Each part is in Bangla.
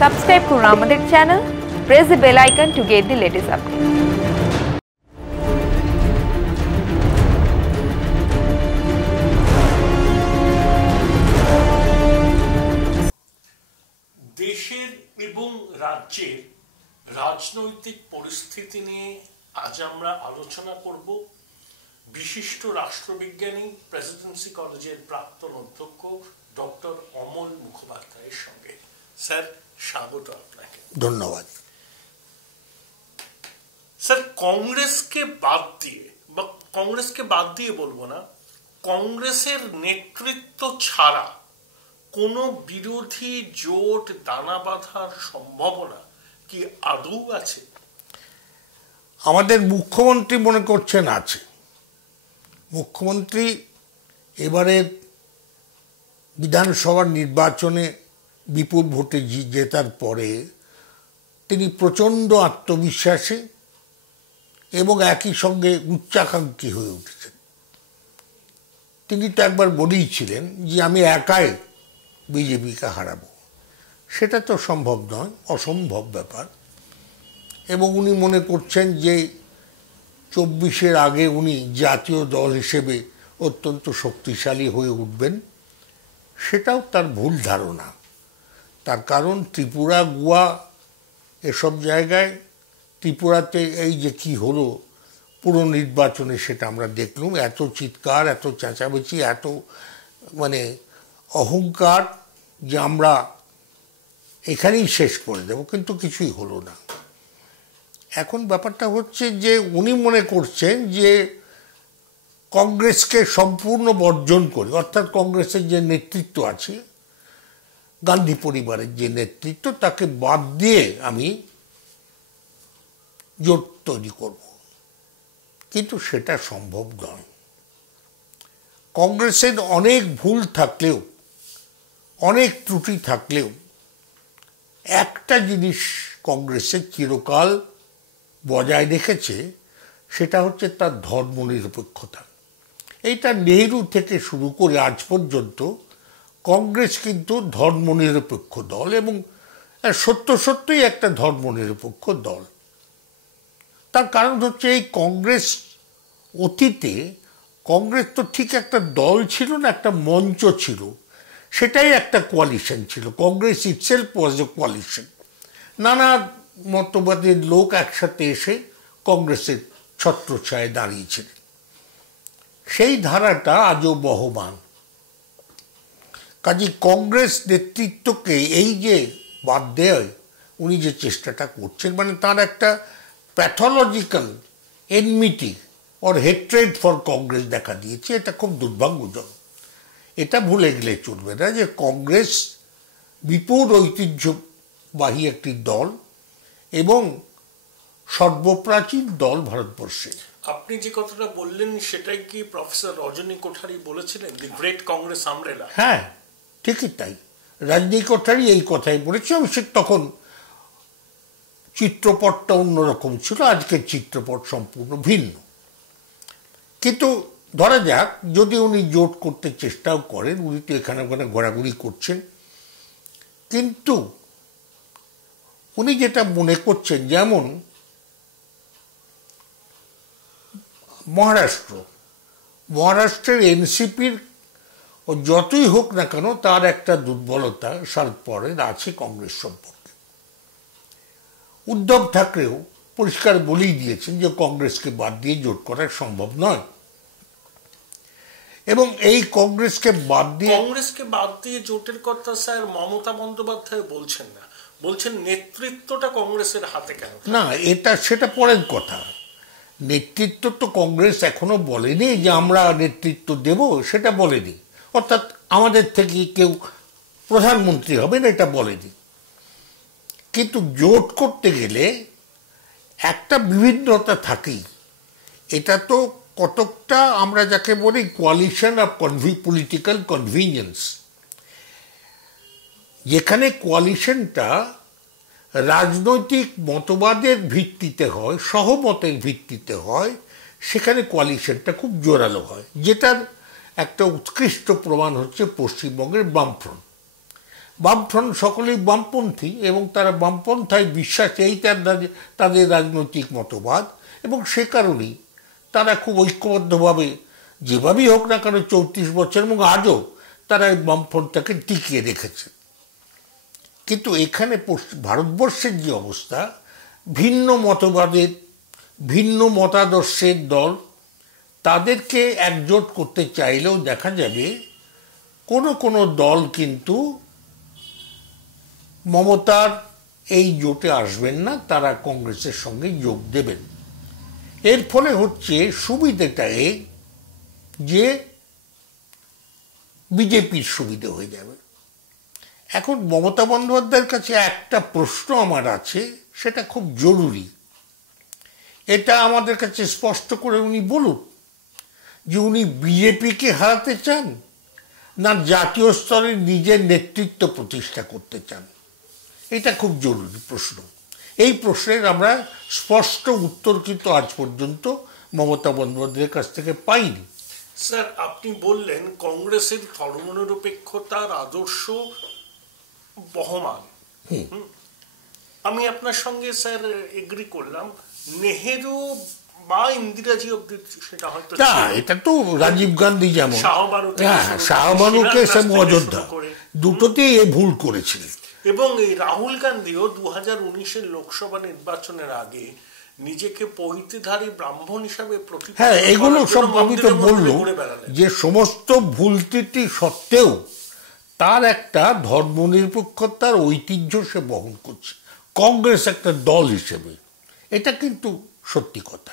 সাবস্ক্রাইব করুন আমাদের channel, press the bell icon to get the latest update. দেশের এবং রাজ্যের রাজনৈতিক পরিস্থিতি নিয়ে আজ আমরা আলোচনা করব বিশিষ্ট রাষ্ট্রবিজ্ঞানী প্রেসিডেন্সি কলেজের প্রাক্তন অধ্যক্ষ ডক্টর অমল মুখোপাধ্যায়ের সঙ্গে। স্যার, স্বাগত আপনাকে। ধন্যবাদ। স্যার, কংগ্রেসকে বাদ দিয়ে বলবো না, কংগ্রেসের নেতৃত্ব ছাড়া কোনো বিরোধী জোট দানা বাঁধার সম্ভাবনা কি আদৌ আছে? আমাদের মুখ্যমন্ত্রী মনে করছেন আছে। মুখ্যমন্ত্রী এবারের বিধানসভার নির্বাচনে বিপুল ভোটে জেতার পরে তিনি প্রচণ্ড আত্মবিশ্বাসী এবং একই সঙ্গে উচ্চাকাঙ্ক্ষী হয়ে উঠেছেন। তিনি তো একবার বলেইছিলেন যে আমি একাই বিজেপিকে হারাবো। সেটা তো সম্ভব নয়, অসম্ভব ব্যাপার। এবং উনি মনে করছেন যে 24-এর আগে উনি জাতীয় দল হিসেবে অত্যন্ত শক্তিশালী হয়ে উঠবেন। সেটাও তার ভুল ধারণা। তার কারণ ত্রিপুরা, গোয়া এসব জায়গায়, ত্রিপুরাতে এই যে কি হলো পুরো নির্বাচনে, সেটা আমরা দেখলাম। এত চিৎকার, এত চেঁচামেচি, এত অহংকার যে আমরা এখানেই শেষ করে দেব, কিন্তু কিছুই হলো না। এখন ব্যাপারটা হচ্ছে যে উনি মনে করছেন যে কংগ্রেসকে সম্পূর্ণ বর্জন করে, অর্থাৎ কংগ্রেসের যে নেতৃত্ব আছে, গান্ধী পরিবারের যে নেতৃত্ব, তাকে বাদ দিয়ে আমি জোট তৈরি করব। কিন্তু সেটা সম্ভব নয়। কংগ্রেসের অনেক ভুল থাকলেও, অনেক ত্রুটি থাকলেও, একটা জিনিস কংগ্রেসের চিরকাল বজায় রেখেছে, সেটা হচ্ছে তার ধর্মনিরপেক্ষতা। এইটা নেহেরু থেকে শুরু করে আজ পর্যন্ত কংগ্রেস কিন্তু ধর্মনিরপেক্ষ দল, এবং সত্যই একটা ধর্মনিরপেক্ষ দল। তার কারণ হচ্ছে এই কংগ্রেস অতীতে, কংগ্রেস তো ঠিক একটা দল ছিল না, একটা মঞ্চ ছিল। সেটাই একটা কোয়ালিশন ছিল। কংগ্রেস ইটসেলফ ওয়াজ এ কোয়ালিশন। নানা মতবাদের লোক একসাথে এসে কংগ্রেসের ছত্রছায়ায় দাঁড়িয়েছিলেন। সেই ধারাটা আজও বহমান। কাজে কংগ্রেস নেতৃত্বকে এই যে বাদ দেয়, উনি যে চেষ্টাটা করছেন, তার একটা pathological enmity or hatred for Congress দেখা দিয়েছে। এটা খুব দুর্ভাগ্যজনক। এটা ভুলে গেলে চলবে না যে কংগ্রেস বিপুল ঐতিহ্যবাহী একটি দল এবং সর্বপ্রাচীন দল ভারতবর্ষে। আপনি যে কথাটা বললেন সেটাই কি প্রফেসর রজনী কোঠারি বলেছিলেন, দি গ্রেট কংগ্রেস আমরেলা? হ্যাঁ, ঠিকই তাই। রজনী কোঠারি এই কথাই বলেছে। অবশ্য তখন চিত্রপটটা অন্যরকম ছিল, আজকের চিত্রপট সম্পূর্ণ ভিন্ন। কিন্তু ধরা যাক, যদি উনি জোট করতে চেষ্টাও করেন, উনি তো এখানে ওখানে ঘোরাঘুরি করছেন, কিন্তু উনি যেটা মনে করছেন, যেমন মহারাষ্ট্রের এনসিপির যতই হোক না কেন, তার একটা দুর্বলতা শরদ পাওয়ারের আছে কংগ্রেস সম্পর্কে। উদ্ধব ঠাকরেও পরিষ্কার বলেই দিয়েছেন যে কংগ্রেসকে বাদ দিয়ে জোট করা সম্ভব নয়। এবং এই কংগ্রেসকে বাদ দিয়ে জোটের কথা স্যার মমতা বন্দ্যোপাধ্যায় বলছেন না, বলছেন নেতৃত্বটা কংগ্রেসের হাতে কেন? না, সেটা পরের কথা। নেতৃত্ব তো কংগ্রেস এখনো বলেনি যে আমরা নেতৃত্ব দেব, সেটা বলেনি। অর্থাৎ আমাদের থেকে কেউ প্রধানমন্ত্রী হবেন, এটা বলেনি। কিন্তু জোট করতে গেলে একটা বিভিন্নতা থাকেই। এটা তো কতকটা আমরা যাকে বলি কোয়ালিশন অফ পলিটিক্যাল কনভিনিয়েন্স। যেখানে কোয়ালিশনটা রাজনৈতিক মতবাদের ভিত্তিতে হয়, সহমতের ভিত্তিতে হয়, সেখানে কোয়ালিশনটা খুব জোরালো হয়। যেটার একটা উৎকৃষ্ট প্রমাণ হচ্ছে পশ্চিমবঙ্গের বামফ্রন্ট। বামফ্রন্ট সকলেই বামপন্থী এবং তারা বামপন্থায় বিশ্বাস, এই তাদের রাজনৈতিক মতবাদ, এবং সে কারণেই তারা খুব ঐক্যবদ্ধভাবে যেভাবেই হোক না কেন 34 বছর এবং আজও তারা এই বামফ্রন্টটাকে টিকিয়ে রেখেছে। কিন্তু এখানে ভারতবর্ষের যে অবস্থা, ভিন্ন মতবাদের, ভিন্ন মতাদর্শের দল, তাদেরকে একজোট করতে চাইলেও দেখা যাবে কোনো কোনো দল কিন্তু মমতার এই জোটে আসবেন না, তারা কংগ্রেসের সঙ্গে যোগ দেবেন। এর ফলে হচ্ছে সুবিধাটা এই যে বিজেপির সুবিধা হয়ে যাবে। এখন মমতা বন্দ্যোপাধ্যায়ের কাছে একটা প্রশ্ন আমার আছে, সেটা খুব জরুরি। এটা আমাদের কাছে স্পষ্ট করে উনি বলুন যে উনি বিজেপিকে হারাতে চান না জাতীয় স্তরে নিজের নেতৃত্ব প্রতিষ্ঠা করতে চান। এটা খুব জরুরি প্রশ্ন। এই প্রশ্নের আমরা স্পষ্ট উত্তর কিন্তু আজ পর্যন্ত মমতা বন্দ্যোপাধ্যায়ের কাছ থেকে পাইনি। স্যার, আপনি বললেন কংগ্রেসের ধর্মনিরপেক্ষতার আদর্শ বহমান। আমি আপনার সঙ্গে স্যার এগ্রি করলাম। নেহেরু বা ইন্দিরাজি অব্দি সেটা হয়তো না, এটা তো রাজীব গান্ধী যেমন শাহবানুকে অযোধ্যা দুটোতেই এ ভুল করেছিলেন। এবং এই রাহুল গান্ধীও 2019-এর লোকসভা নির্বাচনের আগে নিজেকে পৈতেধারী ব্রাহ্মণ হিসাবে হ্যাঁ, এগুলো সব আমি তো বললাম যে সমস্ত ভুল ত্রুটি সত্ত্বেও তার একটা ধর্মনিরপেক্ষতার ঐতিহ্য সে বহন করছে কংগ্রেস একটা দল হিসেবে। এটা কিন্তু সত্যি কথা।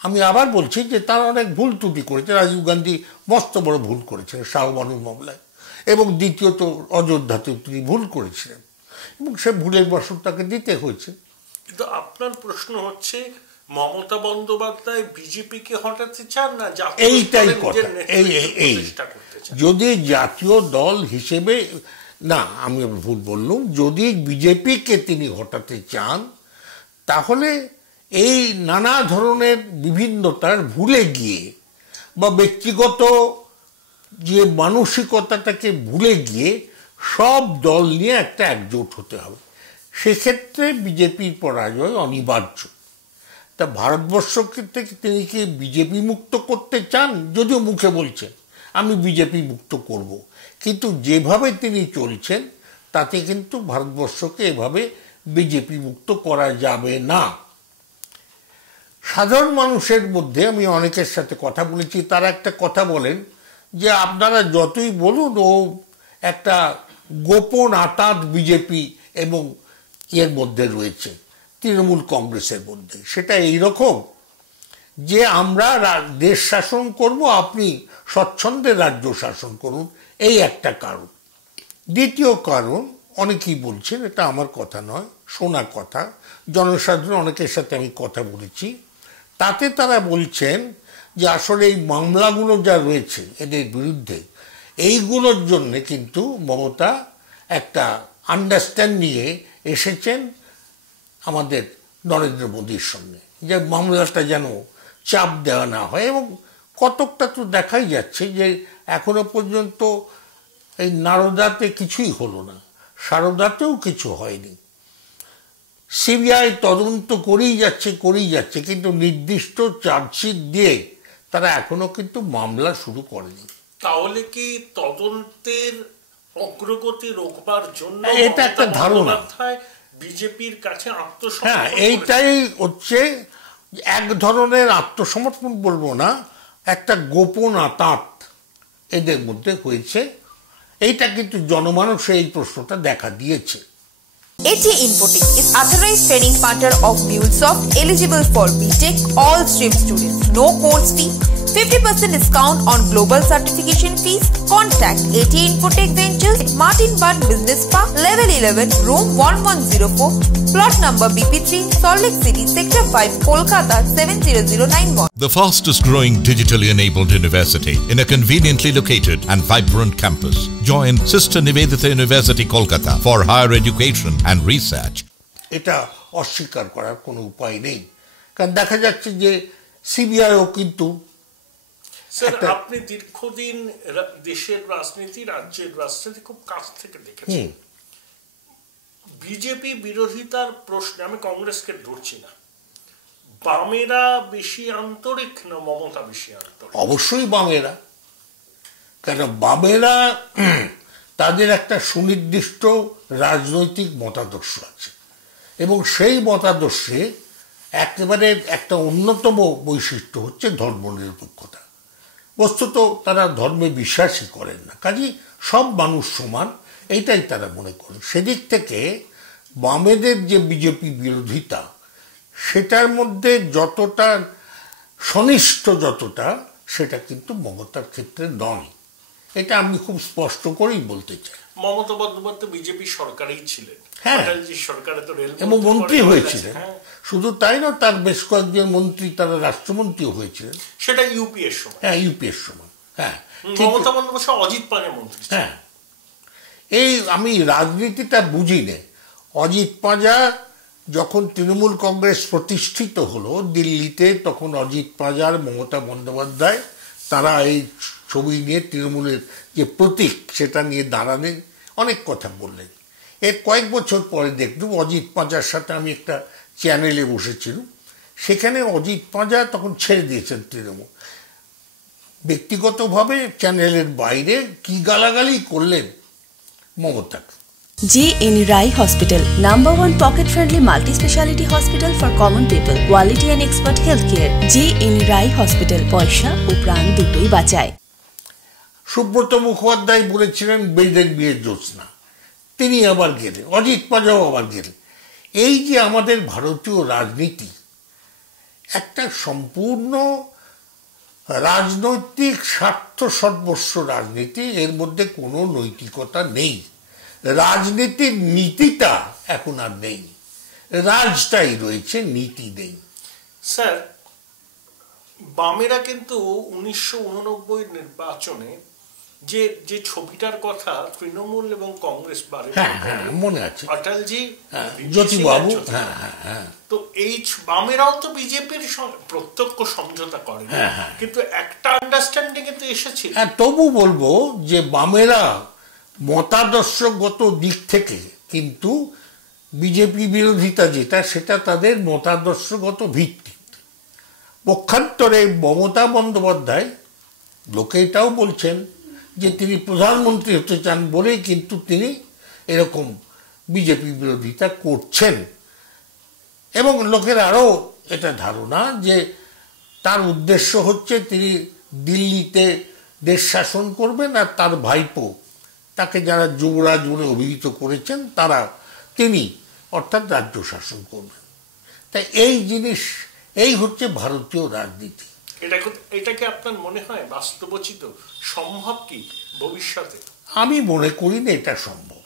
আমি আবার বলছি যে তার অনেক ভুল ত্রুটি করেছে। রাজীব গান্ধী মস্ত বড় ভুল করেছেন শাহবানুর মামলায়, এবং দ্বিতীয়ত অযোধ্যাতেও তিনি ভুল করেছিলেন, এবং সে ভুলের বশত তাকে দিতে হয়েছে। কিন্তু আপনার প্রশ্ন হচ্ছে মমতা বন্দ্যোপাধ্যায় বিজেপিকে হটাতে চান না, এইটাই কথা। এই যদি জাতীয় দল হিসেবে, না আমি ভুল বললাম, যদি বিজেপিকে তিনি হটাতে চান তাহলে এই নানা ধরনের বিভিন্নতার ভুলে গিয়ে বা ব্যক্তিগত যে মানসিকতাটাকে ভুলে গিয়ে সব দল নিয়ে একটা একজোট হতে হবে। সেক্ষেত্রে বিজেপির পরাজয় অনিবার্য। তা ভারতবর্ষকে থেকে তিনি কি বিজেপি মুক্ত করতে চান? যদিও মুখে বলছেন আমি বিজেপি মুক্ত করব, কিন্তু যেভাবে তিনি চলছেন তাতে কিন্তু ভারতবর্ষকে এভাবে বিজেপি মুক্ত করা যাবে না। সাধারণ মানুষের মধ্যে আমি অনেকের সাথে কথা বলেছি, তারা একটা কথা বলেন যে আপনারা যতই বলুন ও একটা গোপন আঁতাত বিজেপি এবং এর মধ্যে রয়েছে, তৃণমূল কংগ্রেসের মধ্যে। সেটা এইরকম যে আমরা দেশ শাসন করব, আপনি স্বচ্ছন্দে রাজ্য শাসন করুন, এই একটা কারণ। দ্বিতীয় কারণ, অনেকেই বলছেন, এটা আমার কথা নয়, শোনা কথা, জনসাধারণ অনেকের সাথে আমি কথা বলেছি, তাতে তারা বলছেন যে আসলে এই মামলাগুলো যা রয়েছে এদের বিরুদ্ধে, এইগুলোর জন্য কিন্তু মমতা একটা আন্ডারস্ট্যান্ডিংয়ে এসেছেন আমাদের নরেন্দ্র মোদীর সঙ্গে, যে মামলাটা যেন চাপ দেওয়া না হয়। এবং কতকটা তো দেখাই যাচ্ছে যে এখনো পর্যন্ত এই নারদাতে কিছুই হলো না, সারদাতেও কিছু হয়নি। সিবিআই তদন্ত করেই যাচ্ছে, কিন্তু নির্দিষ্ট চার্জশিট দিয়ে তারা এখনো কিন্তু মামলা শুরু করেনি। তাহলে কি তদন্তের অগ্রগতি রোকবার জন্য এটা একটা ধারণা বিজেপির কাছে আত্মসমর্পণ? হ্যাঁ, এইটাই হচ্ছে এক ধরনের আত্মসমর্পণ বলবো না, একটা গোপন আঁতাত এদের মধ্যে হয়েছে। এইটা কিন্তু জনমানসে এই প্রশ্নটা দেখা দিয়েছে। AT Infotek is authorized training partner of MuleSoft, eligible for BTech, all stream students. No course fee, 50% discount on global certification fees. Contact AT Infotek Ventures, Martin Bud Business Park, Level 11, Room 1104, Plot number BP3, Salt Lake City, Sector 5, Kolkata 70091. The fastest growing digitally enabled university in a conveniently located and vibrant campus. Join Sister Nivedita University, Kolkata for higher education and research. এটা অস্বীকার করার কোনো উপায় নেই, কারণ দেখা যাচ্ছে যে সিবিআইও কিন্তু স্যার আপনি দীর্ঘদিন দেশের রাজনীতি, রাজ্যের রাজনীতি খুব কাছ থেকে দেখেছেন। বিজেপি বিরোধিতার প্রশ্নে আমি কংগ্রেসকে ধরছি না, বামেরা বেশি আন্তরিক না মমতা বেশি আন্তরিক? অবশ্যই বামেরা, কেন বামেরা তাদের একটা সুনির্দিষ্ট রাজনৈতিক মতাদর্শ আছে এবং সেই মতাদর্শে একেবারে একটা অন্যতম বৈশিষ্ট্য হচ্ছে ধর্মনিরপেক্ষতা। বস্তুত তারা ধর্মে বিশ্বাসই করেন না, কাজেই সব মানুষ সমান, এইটাই তারা মনে করেন। সেদিক থেকে বামেদের যে বিজেপি বিরোধিতা, সেটার মধ্যে যতটা সনিষ্ঠ যতটা, সেটা কিন্তু মমতার ক্ষেত্রে নয়। এটা আমি খুব স্পষ্ট করেই বলতে চাই। মমতা বন্দ্যোপাধ্যায় বিজেপি সরকারেই ছিলেন, সরকারে তো রেল এবং মন্ত্রী হয়েছিলেন। শুধু তাই না, তার বেশ কয়েকজন মন্ত্রী তারা রাষ্ট্রমন্ত্রীও হয়েছিলেন, সেটা ইউপিএর সময়। হ্যাঁ, ইউপিএর সময়। হ্যাঁ, মমতা বন্দ্যোপাধ্যায় অজিত পাঁজা মন্ত্রী। হ্যাঁ, এই আমি রাজনীতিটা বুঝি না। অজিত পাঁজা যখন তৃণমূল কংগ্রেস প্রতিষ্ঠিত হলো দিল্লিতে, তখন অজিত পাঁজার মমতা বন্দ্যোপাধ্যায় তারা এই ছবি নিয়ে তৃণমূলের যে প্রতীক সেটা নিয়ে দাঁড়ালেন, অনেক কথা বললেন। এর কয়েক বছর পরে দেখলাম অজিত পাঁজার সাথে আমি একটা চ্যানেলে বসেছিলাম, সেখানে অজিত পাঁজা তখন ছেড়ে দিয়েছেন তৃণমূল। ব্যক্তিগতভাবে চ্যানেলের বাইরে কি গালাগালি করলেন মমতাকে। JN Rai Hospital, #1 pocket-friendly multi-speciality hospital for common people, quality and expert healthcare. JN Rai Hospital, পয়সা ও প্রাণ দুটোই বাঁচায়। সুব্রত মুখোপাধ্যায় বলেছিলেন বেদের বিয়ের জোৎস্না, তিনি আবার গেলেন, অজিত পাঁজাও আবার গেলেন। এই যে আমাদের ভারতীয় রাজনীতি একটা সম্পূর্ণ রাজনৈতিক স্বার্থ সর্বস্ব রাজনীতি, এর মধ্যে কোনো নৈতিকতা নেই। রাজনীতির নীতিটা এখন আর নেই, রাজটাই রয়েছে, নীতি নেই। স্যার, বামেরা কিন্তু 1989 নির্বাচনে যে যে ছবিটার কথা তৃণমূল এবং কংগ্রেস মনে আছে, অটলজি, জ্যোতিবাবু, তো এই বামেরাও তো বিজেপির প্রত্যক্ষ সমঝোতা করে, কিন্তু একটা আন্ডারস্ট্যান্ডিং এ তো এসেছিল। তবু বলবো যে বামেরা মতাদর্শগত দিক থেকে কিন্তু বিজেপি বিরোধিতা যেটা, সেটা তাদের মতাদর্শগত ভিত্তি। পক্ষান্তরে মমতা বন্দ্যোপাধ্যায়, লোকে এটাও বলছেন যে তিনি প্রধানমন্ত্রী হতে চান বলেই কিন্তু তিনি এরকম বিজেপি বিরোধিতা করছেন, এবং লোকের আরও এটা ধারণা যে তার উদ্দেশ্য হচ্ছে তিনি দিল্লিতে দেশ শাসন করবেন, আর তার ভাইপো, তাকে যারা যুবরাজ বলে অভিহিত করেছেন, তিনি অর্থাৎ রাজ্য শাসন করবেন। তাই এই জিনিস, এই হচ্ছে ভারতীয় রাজনীতি। এটা কি আপনার মনে হয় বাস্তবোচিত সম্ভব কি ভবিষ্যতে? আমি মনে করি না এটা সম্ভব।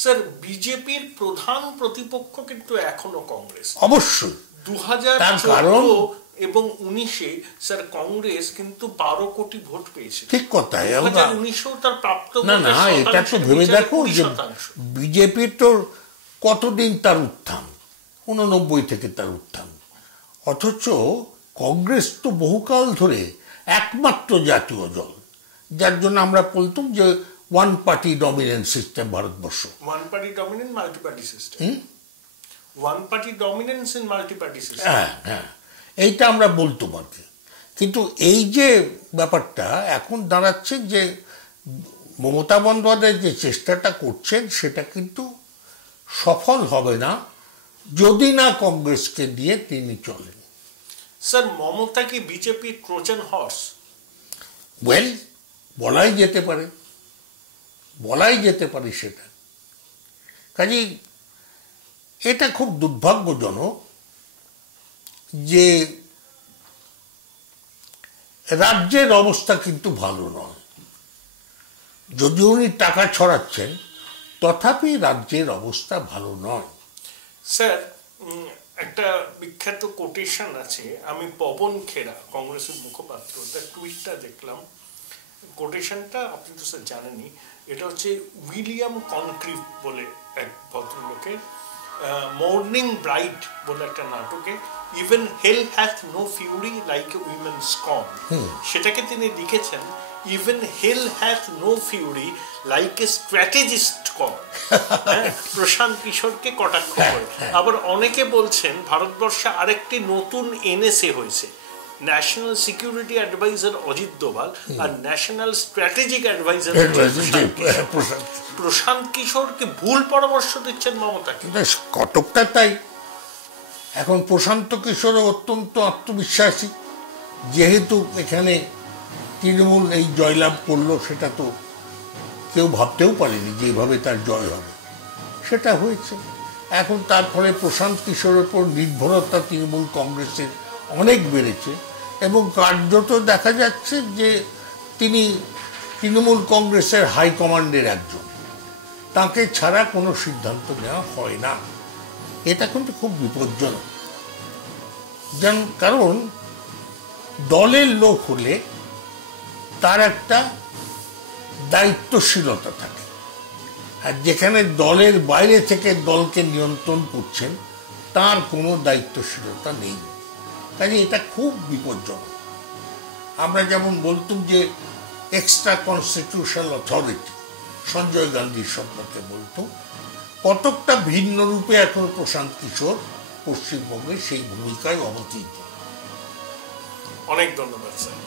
স্যার, বিজেপির প্রধান প্রতিপক্ষ কিন্তু এখনো কংগ্রেস। অবশ্যই 2014 এবং 19-এ স্যার কংগ্রেস কিন্তু 12 কোটি ভোট পেয়েছে। ঠিক কথা। 2019-এও তার প্রাপ্ত না, এটা তো ভেবে দেখো যে বিজেপির তো কতদিন তার উত্থান, 89 থেকে তার উত্থান, অথচ কংগ্রেস তো বহুকাল ধরে একমাত্র জাতীয় দল, যার জন্য আমরা বলতাম যে one party dominant system Bharatvarsha. One party dominant multi party system, one party dominance in multi party system. হ্যাঁ, এইটা আমরা বলতাম আর কি। কিন্তু এই যে ব্যাপারটা এখন দাঁড়াচ্ছে যে মমতা বন্দ্যোপাধ্যায় যে চেষ্টাটা করছেন, সেটা কিন্তু সফল হবে না যদি না কংগ্রেসকে দিয়ে তিনি চলেন। স্যার, মমতা কি বিজেপি ট্রোজান হর্স? বলাই যেতে পারে সেটা। কাজেই এটা খুব দুর্ভাগ্যজনক যে রাজ্যের অবস্থা কিন্তু ভালো নয়। যদি উনি টাকা ছড়াচ্ছেন, তথাপি রাজ্যের অবস্থা ভালো নয়। স্যার, একটা বিখ্যাত কোটেশন আছে, আমি পবন খেরা, কংগ্রেসের মুখপাত্র, তার টুইটটা দেখলাম। কোটেশনটা আপনি তো স্যার জানেনই, এটা হচ্ছে উইলিয়াম কনক্রিভ বলে এক ভদ্রলোকের মর্নিং ব্রাইট বলে একটা নাটকে even hell hath no fury like a women scorned, সেটাকে তিনি লিখেছেন even hell hath no fury like a strategist scorned, Prashant কিশোরকে কটাক্ষ করে। আবার অনেকে বলছেন ভারতবর্ষে আরেকটি নতুন এনএসএ হয়েছে, national security adviser Ajit Doval আর ন্যাশনাল স্ট্র্যাটেজিক অ্যাডভাইজার প্রশান্ত কিশোরকে ভুল পরামর্শ দিচ্ছেন মমতাকে। কটকটা তাই। এখন প্রশান্ত কিশোরও অত্যন্ত আত্মবিশ্বাসী, যেহেতু এখানে তৃণমূল এই জয়লাভ করলো, সেটা তো কেউ ভাবতেও পারেনি যেভাবে তার জয় হবে, সেটা হয়েছে। এখন তার ফলে প্রশান্ত কিশোরের উপর নির্ভরতা তৃণমূল কংগ্রেসের অনেক বেড়েছে এবং কার্যত দেখা যাচ্ছে যে তিনি তৃণমূল কংগ্রেসের হাইকমান্ডের একজন, তাকে ছাড়া কোনো সিদ্ধান্ত নেওয়া হয় না। এটা কিন্তু খুব বিপজ্জনক, কারণ দলের লোক হলে তার একটা দায়িত্বশীলতা থাকে, আর যেখানে দলের বাইরে থেকে দলকে নিয়ন্ত্রণ করছেন তার কোনো দায়িত্বশীলতা নেই, কাজে এটা খুব বিপজ্জনক। আমরা যেমন বলতুম যে এক্সট্রা কনস্টিটিউশনাল অথরিটি সঞ্জয় গান্ধীর সম্পর্কে বলতো, কতকটা ভিন্ন রূপে এখন প্রশান্ত কিশোর পশ্চিমবঙ্গে সেই ভূমিকায় অবতীর্ণ। অনেক ধন্যবাদ স্যার।